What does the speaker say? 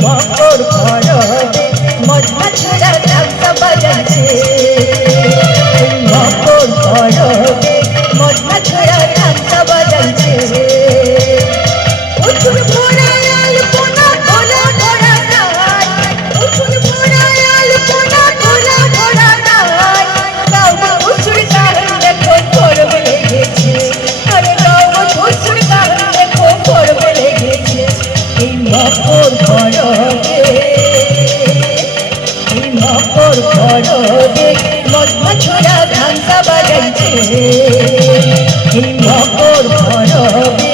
মকর পরবে মজমা ছোড়া ঢাকা বাজাচ্ছে মকর পরবে মজমা ছোড়া ঢাকা বাজাচ্ছে উঠুন ভোরাল পোনা ভোলা ভোরা গায় উঠুন ভোরাল পোনা ভোলা ভোরা গায় গাও উঠুন গান দেখো পরবে লেগেছে আরে গাও উঠুন গান দেখো পরবে লেগেছে এই মকর পরবে মকর পরবে মজমা ছোড়া ঢাকা বাজাচ্ছে এই মকর পরবে